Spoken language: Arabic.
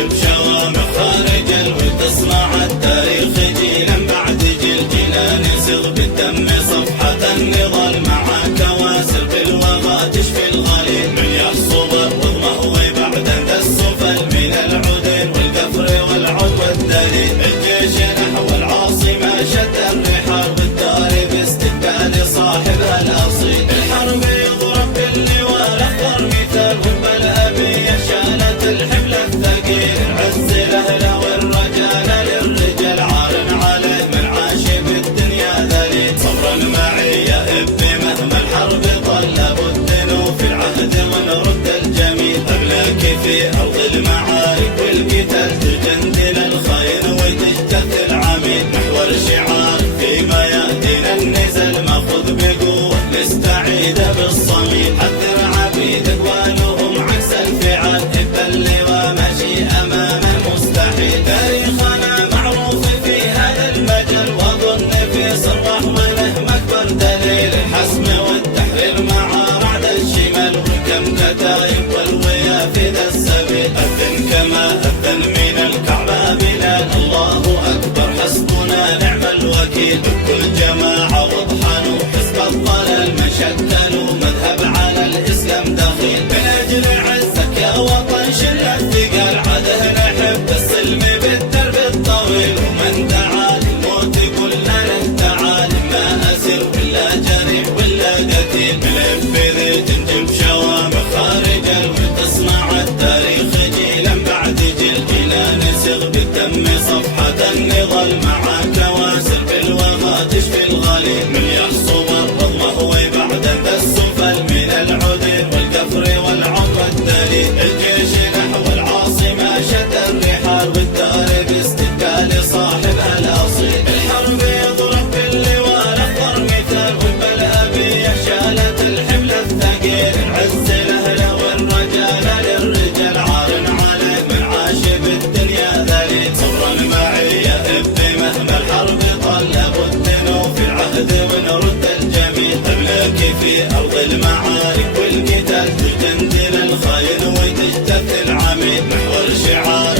تنجب شوامخ خارج وتصنع التاريخ جيلا بعد جيل. جينا نسغ بالدم صفحة النضال مع كواسر في الوغى تشفي الغليل. من يحصب الرضمة وبعد السفل من العدن والقفر والعود والدليل. الجيش نحو العاصمة شد الرحال والدار باستقبال صاحبها الأصيل. الحرب يضرب باللواء الأخضر مثال والبلابية شالت الحمل الثقيل. العز الأهل والرجال للرجال عار عليه من عاش بالدنيا ذليل. صبرا معي يا ابني مهما الحرب طلب الدنو في العهد ونرد الجميل. قبلك في أرض المعارك والقتال تجندل الخير وتجتث العميل. محور شعار في ميادين النزل ماخذ بقوة نستعيد بالصميل. حذر عبيدك ولهم عكس الفعال هب اللواء ماشي أمام المستحيل. تاريخنا معروف في هذا المجال وأظن في صرح وله مكبر دليل. الحسم والتحرير مع رعد الشمال وكم كتايب والويا في ذا السبيل. أذن كما أذن من الكعبة بلال الله أكبر حسبنا نعم الوكيل. بكل جماعة واضحنوا حزب الضلال مشكلوا مذهب على الإسلام دخيل. من أجل عزك يا وطن شل الثقال عاده نحب السلم بالدرب الطويل. ومن دعا للموت قلنا له تعال ما أسر ولا جريح ولا قتيل. ملبذ تنجب شوامخ خارج وتصنع التاريخ جيلا بعد جيل. جينا نسغ بالدم صفحة النضال مع كواسر في الوغى تشفي الغليل. من يحصب الرضمة وبعد السفل من العدن والقفر والعود والدليل. الجيش نحو العاصمة شد الرحال والدار باستقبال صاحبها الأصيل. الحرب يضرب باللواء الأخضر مثال والبلابية شالت الحمل الثقيل. العز الأهل والرجال للرجال عار عليه من عاش بالدنيا ذليل. صبرا معي يا ابني مهما الحرب طلب الدنو في العهد ونرد الجميل. قبلك في أرض المعارك والقتال تجندل الخيل وتجتث العميل. محور شعار